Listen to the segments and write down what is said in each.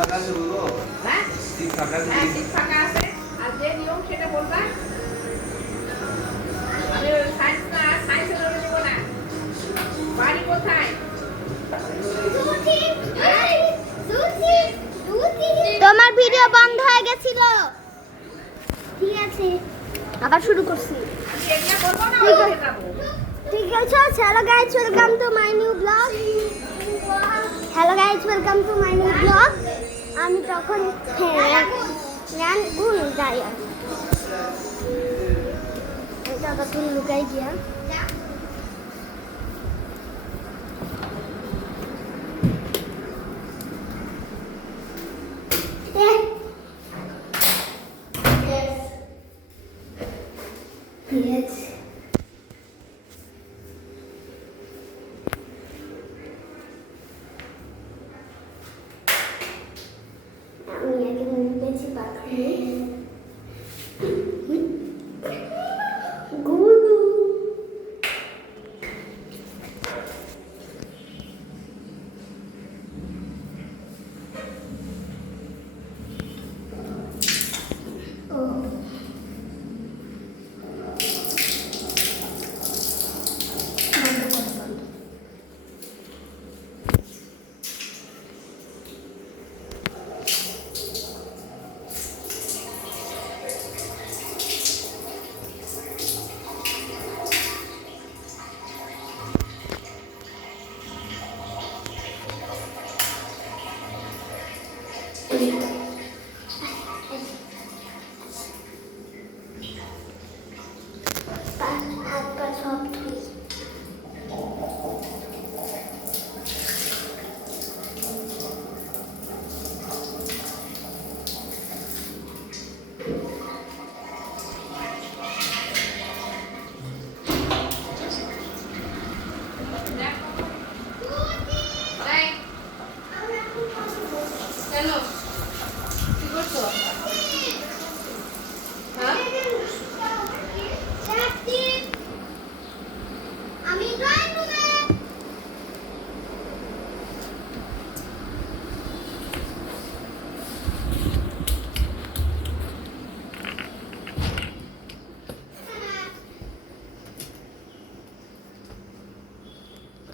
ফাঁকা আছে বলবো? হ্যাঁ সিট ফাঁকা আছে? হ্যাঁ সিট ফাঁকা আছে। আর যে নিয়ম সেটা বলবা। আমি সায়েন্স না সায়েন্সের জন্য দেবো না। বাড়ি কোথায়? তোমার ভিডিও বন্ধ হয়ে গেছিল। ঠিক আছে আবার শুরু করছি। আমি এটা করবো না ওইখানে যাবো। ঠিক আছে hello guys welcome to my new blog. Hello guys welcome to my new blog. আমি তখন ഞാൻ যাই এটা তখন লুকাই গিয়া Yes. আমি আগে নিয়েছি পাখি গুলু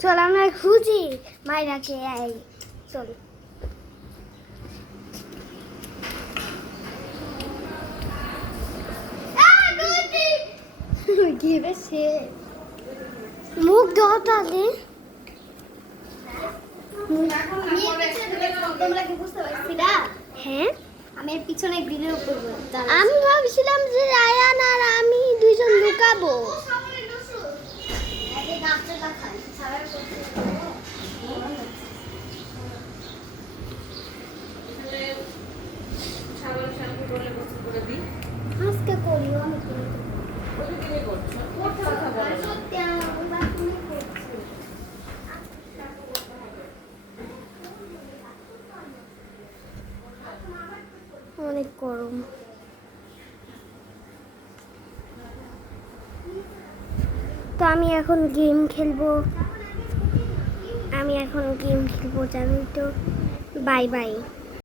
চল আমরা খুঁজি মাইরাকে এই চল মুখ ধোতালে তোমরা কি বুঝতে পারছি না? হ্যাঁ আমি এর পিছনে গ্রিলের উপর আমি ভাবছিলাম যে রায়ান আর আমি দুইজন লুকাবো সাবান শ্যাম্পু করলে গোসল করে দিই। আজকে করিও আমি প্রতিদিনই করছো। করতে কথা বলো না। সত্যি আমি বাথরুমে করছি অনেক গরম তো আমি এখন গেম খেলবো জানি তো বাই বাই